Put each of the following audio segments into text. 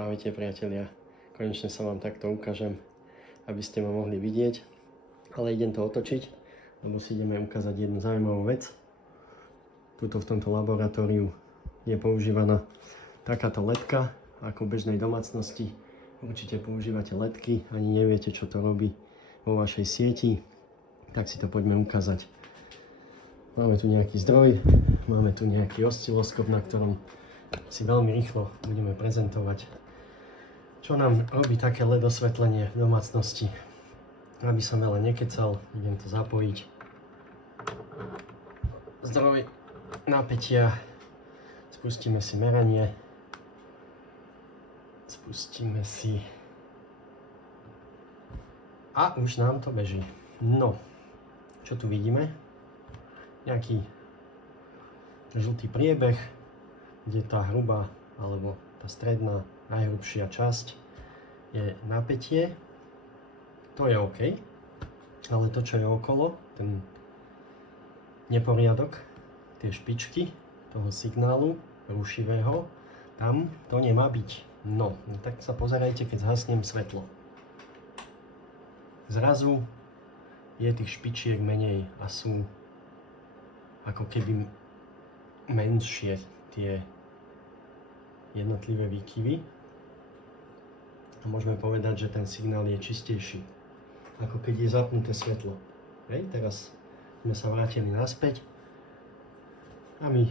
Ahojte priatelia, konečne sa vám takto ukážem, aby ste ma mohli vidieť, ale idem to otočiť, lebo si ideme ukázať jednu zaujímavú vec. Tuto v tomto laboratóriu je používaná takáto ledka, ako v bežnej domácnosti. Určite používate ledky, ani neviete, čo to robí vo vašej sieti, tak si to poďme ukázať. Máme tu nejaký zdroj, máme tu nejaký osciloskop, na ktorom si veľmi rýchlo budeme prezentovať, čo nám robí také LED osvetlenie v domácnosti. Aby som veľa nekecal, idem to zapojiť. Zdroj napätia, spustíme si meranie, spustíme si a už nám to beží. No, čo tu vidíme? Nejaký žltý priebeh, kde tá hrubá alebo tá stredná najhrubšia časť je napätie. To je OK, ale to, čo je okolo, ten neporiadok, tie špičky toho signálu rušivého, tam to nemá byť. No, tak sa pozerajte, keď zhasnem svetlo. Zrazu je tých špičiek menej a sú ako keby menšie tie jednotlivé výkyvy. A môžeme povedať, že ten signál je čistejší, ako keď je zapnuté svetlo. Hej, teraz sme sa vrátili naspäť a my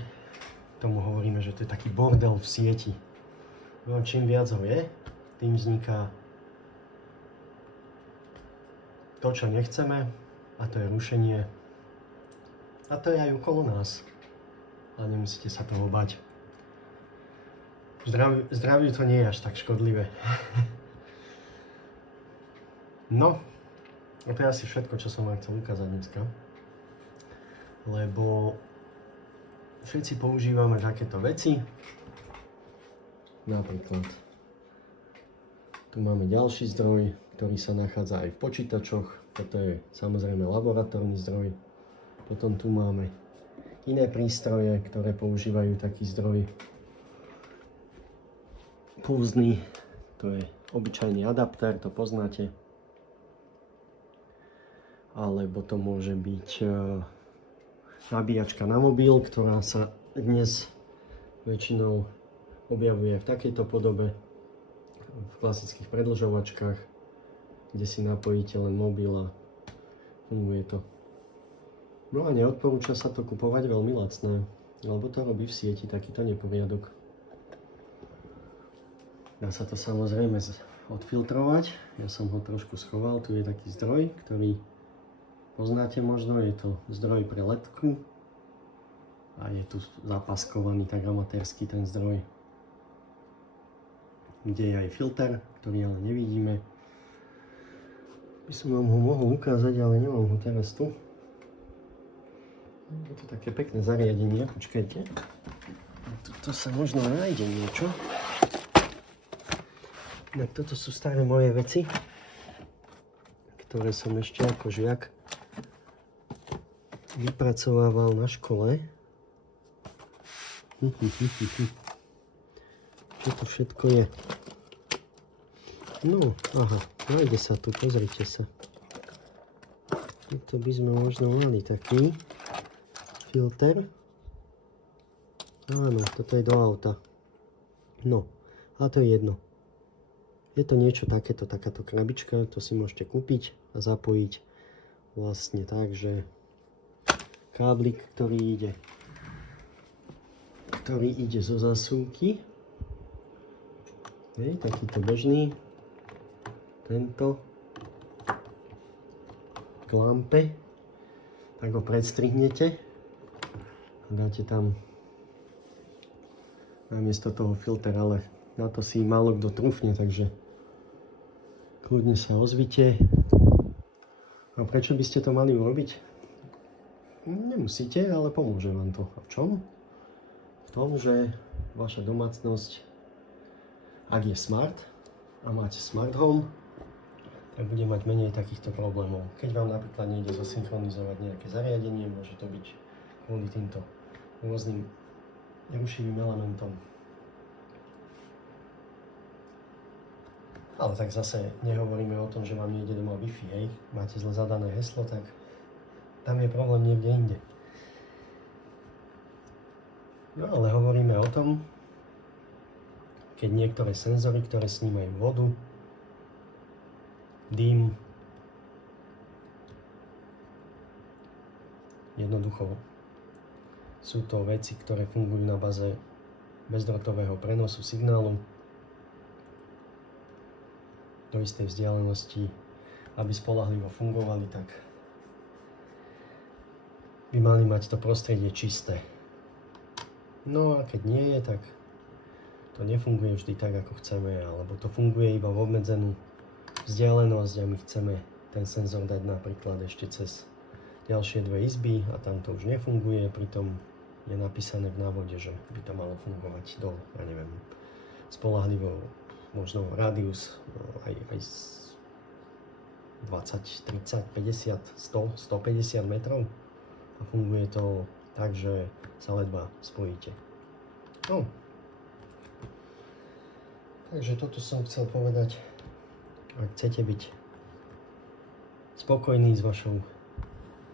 tomu hovoríme, že to je taký bordel v sieti. No a čím viac ho je, tým vzniká to, čo nechceme, a to je rušenie. A to je aj okolo nás. Ale nemusíte sa toho bať. Zdraviu to nie je až tak škodlivé. No, a to je asi všetko, čo som vám chcel ukázať dneska. Lebo všetci používame takéto veci. Napríklad tu máme ďalší zdroj, ktorý sa nachádza aj v počítačoch. Toto je samozrejme laboratórny zdroj. Potom tu máme iné prístroje, ktoré používajú taký zdroj pulzný. To je obyčajný adaptér, to poznáte. Alebo to môže byť nabíjačka na mobil, ktorá sa dnes väčšinou objavuje v takejto podobe v klasických predĺžovačkách, kde si napojíte len mobil a funguje to. No a neodporúča sa to kupovať veľmi lacné, lebo to robí v sieti takýto neporiadok. Dá sa to samozrejme odfiltrovať, ja som ho trošku schoval, tu je taký zdroj, ktorý poznáte možno, je to zdroj pre ledku a je tu zapaskovaný tak amatérsky ten zdroj, kde je aj filter, ktorý ale nevidíme. By som vám ho mohol ukázať, ale nemám ho teraz tu. Je to také pekné zariadenie, počkajte. Tuto sa možno nájde niečo. Tak toto sú staré moje veci, ktoré som ešte ako žiak vypracovával na škole. Čo to všetko je? No, aha, nájde sa tu, pozrite sa. Tuto by sme možno mali taký filter. Áno, toto je do auta. No, ale to je jedno. Je to niečo takéto, takáto krabička, to si môžete kúpiť a zapojiť vlastne tak, že káblik, ktorý ide zo zásuvky. Hej, takýto bežný. Tento k lampe. Tak ho predstrihnete. Dáte tam namiesto toho filter, ale na to si málo kto trúfne, takže kľudne sa ozvite. A prečo by ste to mali urobiť? Nemusíte, ale pomôže vám to. A v čom? V tom, že vaša domácnosť, ak je smart a máte smart home, tak bude mať menej takýchto problémov. Keď vám napríklad nejde zosynchronizovať nejaké zariadenie, môže to byť kvôli týmto rôznym rušivým elementom. Ale tak zase nehovoríme o tom, že vám nejde doma Wi-Fi, hej. Máte zle zadané heslo, tak tam je problém niekde inde. No ale hovoríme o tom, keď niektoré senzory, ktoré snímajú vodu, dým, jednoducho sú to veci, ktoré fungujú na baze bezdrôtového prenosu signálu do istej vzdialenosti, aby spoľahlivo fungovali, tak by mali mať to prostredie čisté. No a keď nie je, tak to nefunguje vždy tak, ako chceme, alebo to funguje iba v obmedzenú vzdialenosť a my chceme ten senzor dať napríklad ešte cez ďalšie dve izby a tam to už nefunguje, pritom je napísané v návode, že by to malo fungovať do, ja neviem, spoľahlivo možno rádius aj 20, 30, 50, 100, 150 metrov a funguje to tak, že sa ledva spojíte. No. Takže toto som chcel povedať. Ak chcete byť spokojní s vašou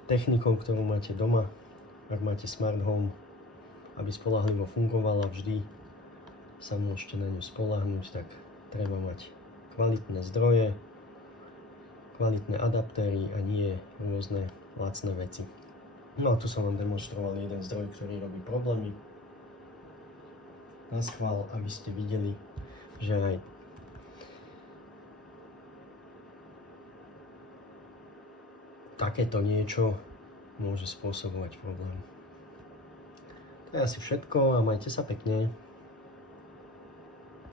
technikou, ktorú máte doma, ak máte smart home, aby spoľahlivo fungovala, vždy sa môžete na ňu spoľahnúť, tak treba mať kvalitné zdroje, kvalitné adaptéry a nie rôzne lacné veci. No a tu som vám demonstroval jeden zdroj, ktorý robí problémy. Na schvál, aby ste videli, že aj takéto niečo môže spôsobovať problém. To je asi všetko a majte sa pekne.